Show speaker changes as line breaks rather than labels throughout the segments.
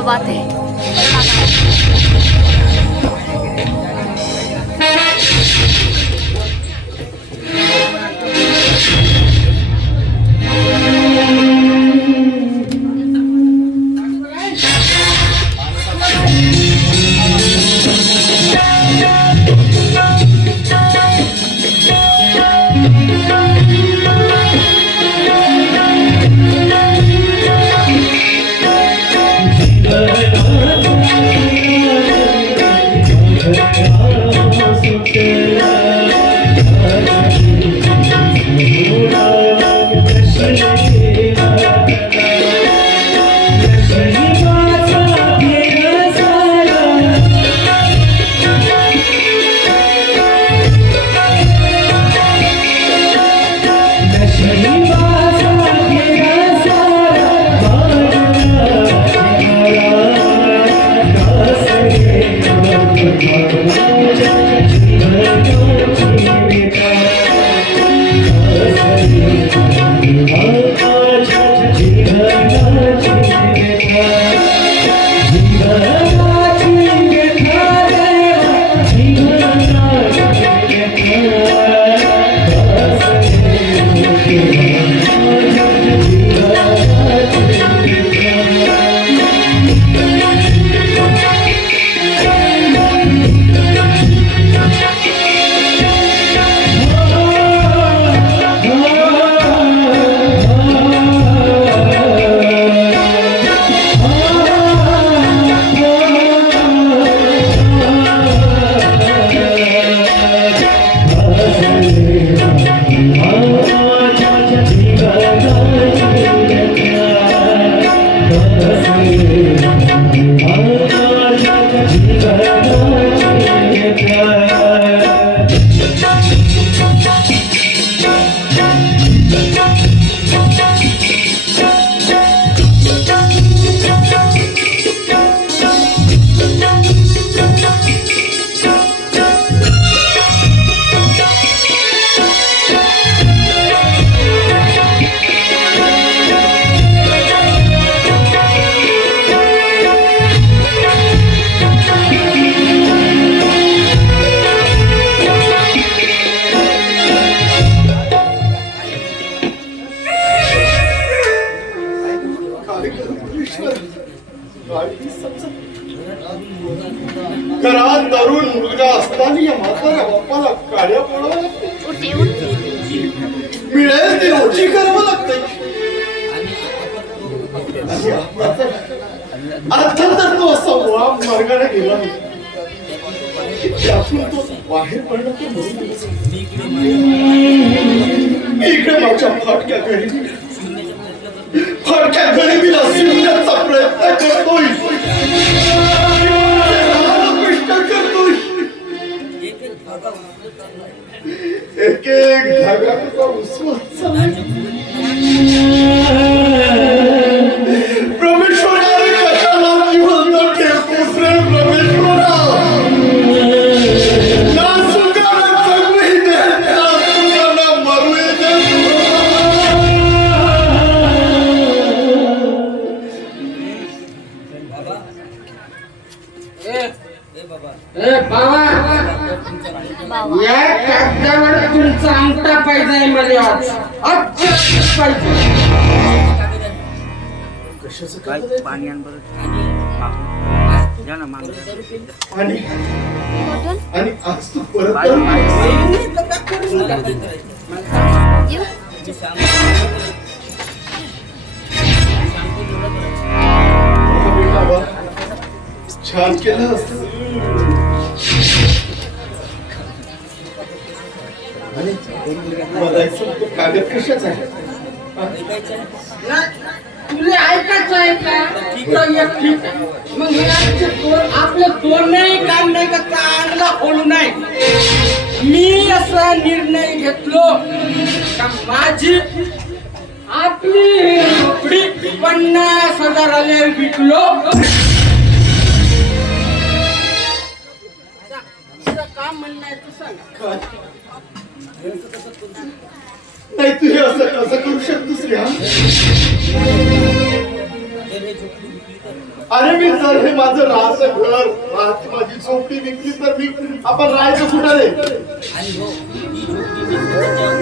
क्या बात है
今生只 आता तर तो असा वा मार्गाने गेला. त्यातून तो बाहेर पडला तो इकडे माझ्या फाटक्या फाटक्या गरिबीला शिवण्याचा प्रयत्न करतोय. करतोय. एक एक धागा तुझा उचलत छान केलं आणि कागद कशाच आहे?
तुले ऐकायचं आहे का? तर एक ठीक आहे. मग हे आपलं दोन नाही कान नाही का कानला खोलू नाही? मी असा निर्णय घेतलो का माझी आपली झोपडी पन्नास हजाराला विकलो. तुझं काम म्हणणं आहे तू सांग.
नाही तू हे असं कसं करू शकतोस का अरे मी जर हे माझं राहायचं घर राहायची माझी झोपडी विकली तर मी आपण राहायचं कुठं रे?
आणि झोपडी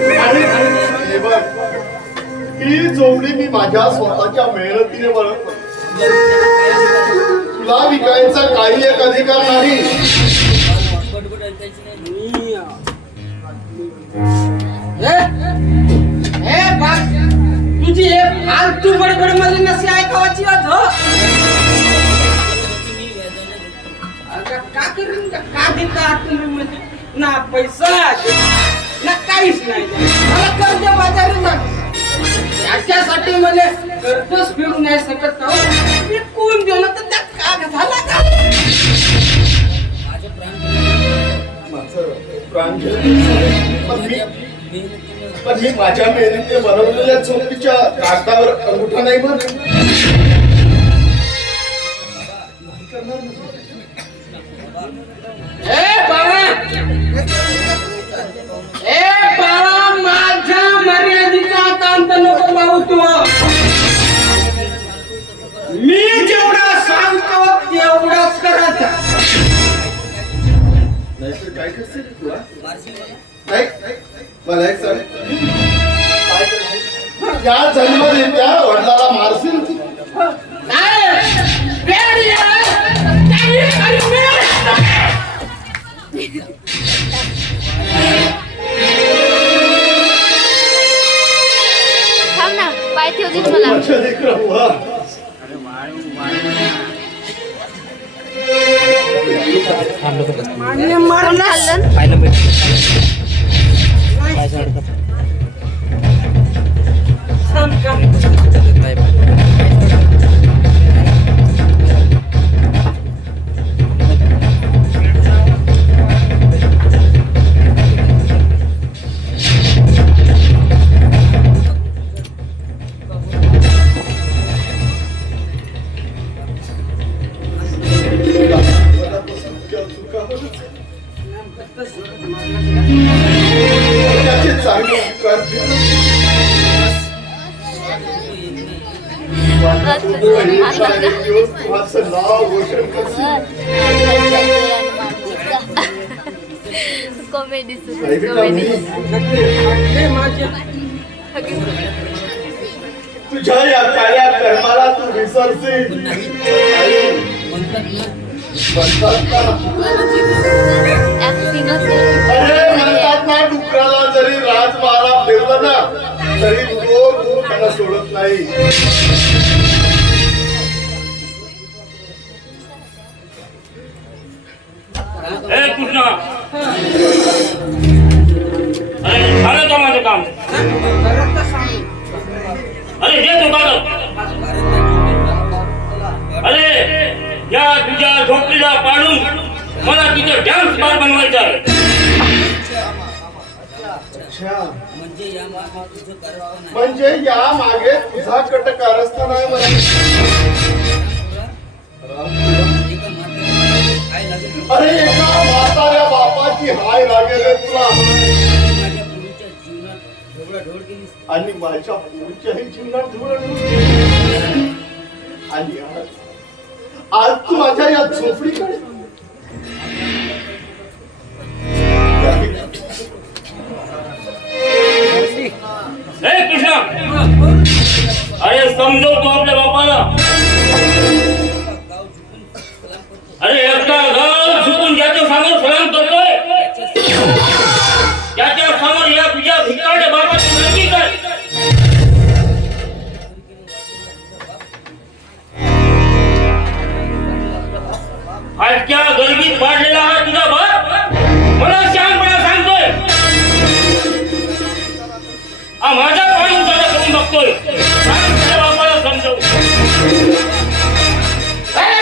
मी
आणि हे बघ. ही झोपडी मी माझ्या स्वतःच्या मेहनतीने बनवतो. तुला विकायचा काही एक अधिकार नाही.
तुझी हे फालतू बडबडमध्ये नसे ऐकावाची आज हो? का करून का देता तुम्ही म्हणजे? ना पैसा ना काहीच नाही. मला कर्ज बाजारी त्याच्यासाठी मला कर्जच फिरून नाही शकत हो. मी कोण गेलो तर त्या का झाला का?
माझे प्राण
प्राण. पण मी
माझ्या मेहनतीने
बनवलेल्या झोपडीच्या कागदावर अंगठा नाही
बाळा! माझ्या मर्यादेचा आता अंत नको लावू तू. मी जेवढा सांगतो तेवढाच करायचा.
नाहीतर काय करशील तू?
बारशी मला
नाही. मला एक सांग काय करशील? या जन्म देत्या वडिलाला मारशील तुझ्या या काळ्या कर्माला तू विसरशील. अरे म्हणतात ना डुकराला जरी राजमारा फिरलं ना तरी तो त्याला सोडत नाही.
ए कृष्णा. काम. अरे हे तू कागद अरे या तुझ्या झोपडीला पाडून मला तुझं डॅन्स बार बनवायचं आहे.
म्हणजे या मागे तुझा
कट कारस्थान नाही मला अरे एका म्हाताऱ्या बापाची हाय लागेल तुला.
जीवनात केलीस
आणि माझ्या पुढच्याही जीवनात धुळण आणि आज आज तू माझ्या या झोपडीकडे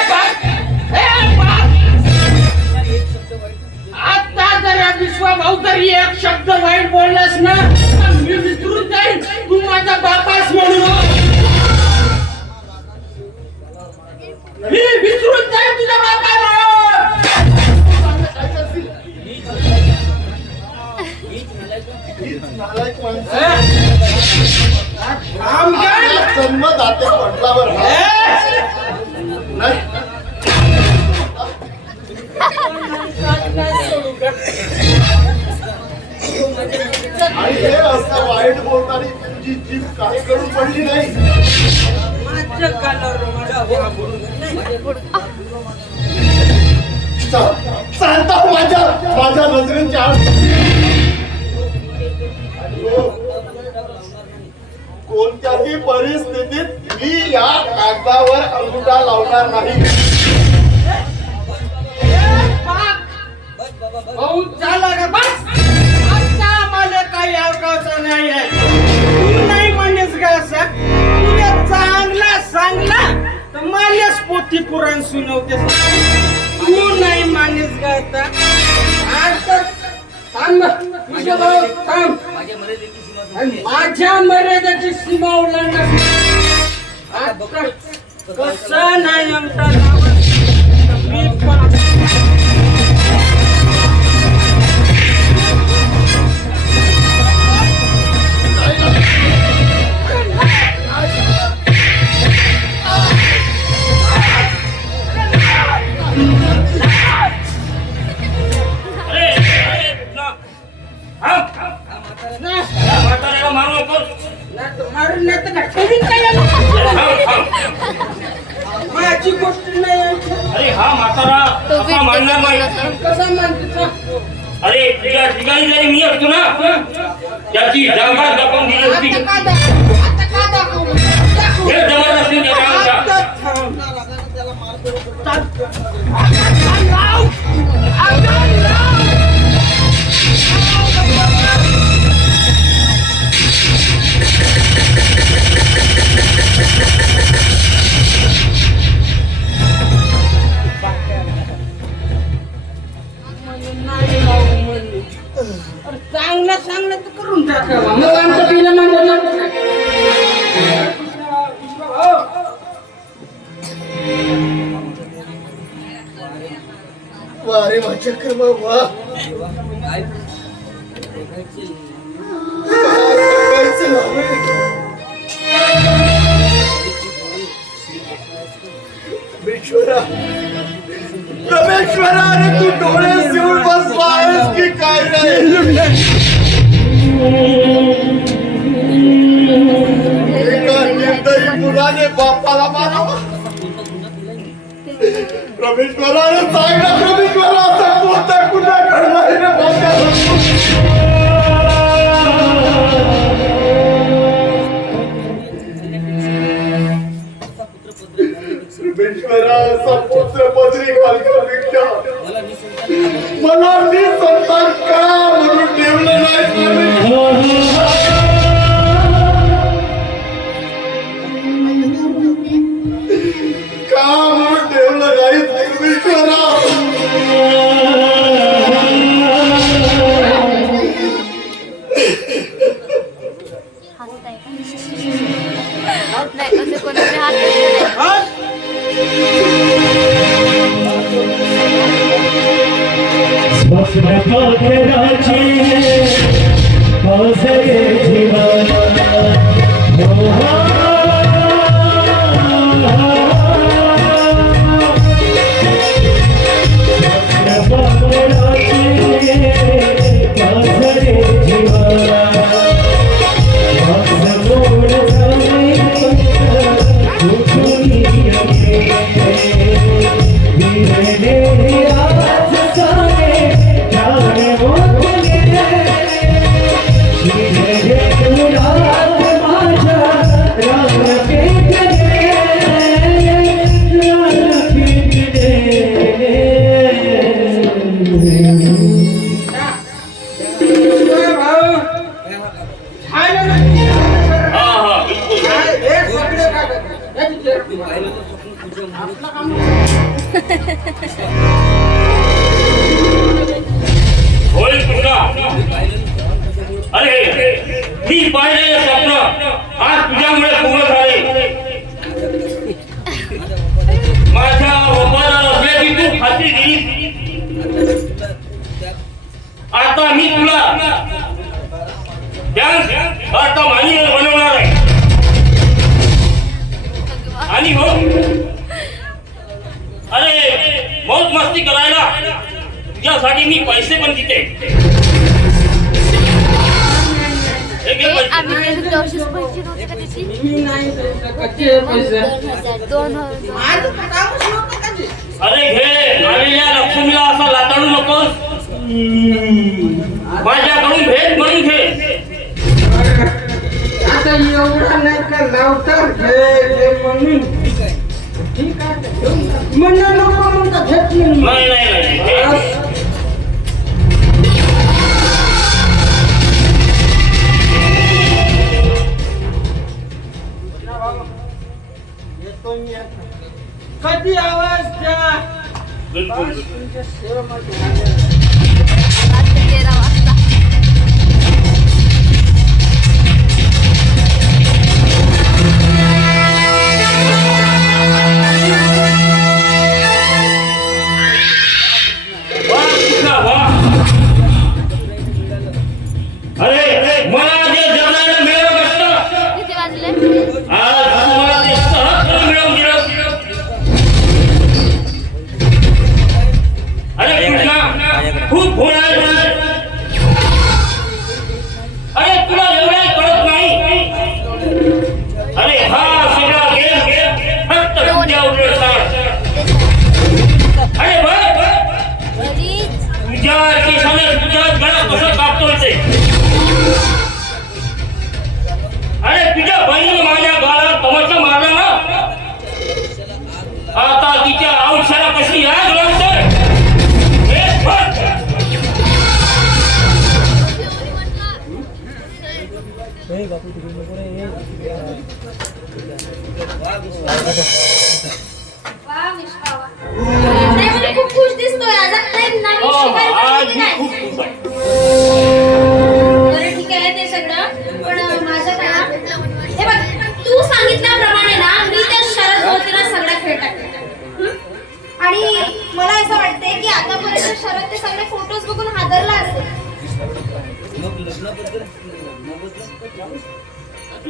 बाग. आता जर या विश्वाभाऊ जरी एक शब्द वाईट बोललास ना तर मी विसरून जाईन. तू माझा बापास म्हणून. मी विसरून जाईन तुझा बापा म्हणून
जन्म दात्या पटलावर
आणि
हे असं
वाईट
बोलताना
तुमची जीभ काही करून पडली
नाही. माझ्या माझ्या नजरेच्या कोणत्याही परिस्थितीत मी या कागदावर अंगुठा लावणार नाही.
भाऊ का? बस
ಕಸ ನಾ ಎಂತ रमेश्वरा अरे तू डोळे शिवून बसला आहेस की काय नाही? एका निर्दयी मुलाने बापाला मारावा. रमेश्वराने सांगला रमेश्वरा असा कोणता गुन्हा घडला रे बाप्या विश्वराचा पुत्र पदरी पालखा
मला
मी संतान का म्हणून ठेवलं नाही.
उसमें
तो तेरा
चीज हो खात्री दिली आता मी तुला आता मान्य बनवणार आहे. आणि हो. अरे मौज मस्ती करायला. तुझ्यासाठी मी पैसे पण देते.
दोन हजार
अरे घे आलेल्या लक्ष्मीला असा लाताडू नकोस. माझ्याकडून भेट म्हणून घे.
आता एवढा नाही का लावतर? घे म्हणून.
ठीक आहे.
म्हणणं नको म्हणता घेत नाही.
नाही
કદી આવે ત્યાં બિલકુલ સેવામાં शरद ते सगळे फोटोज बघून हादरला असेल.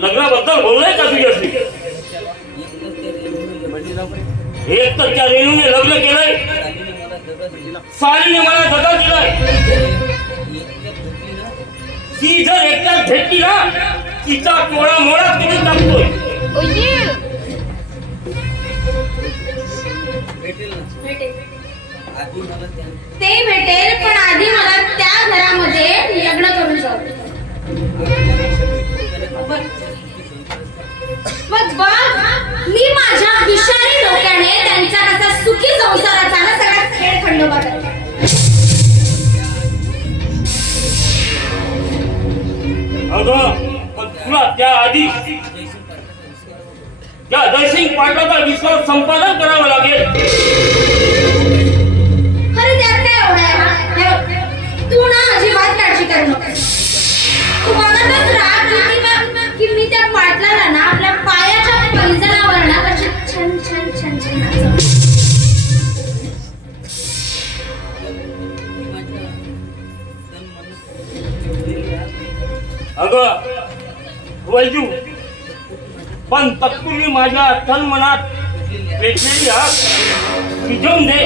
लग्नाबद्दल लग्नाबद्दल
का तुझ्या
एक तर त्या रेणूने लग्न
केलंय.
सारीने मला जगा
दिलाय. ती जर एकट्यात भेटली ना तिचा कोळा मोळा तिने टाकतोय.
तन
मनात पेटलेली आग विझवून दे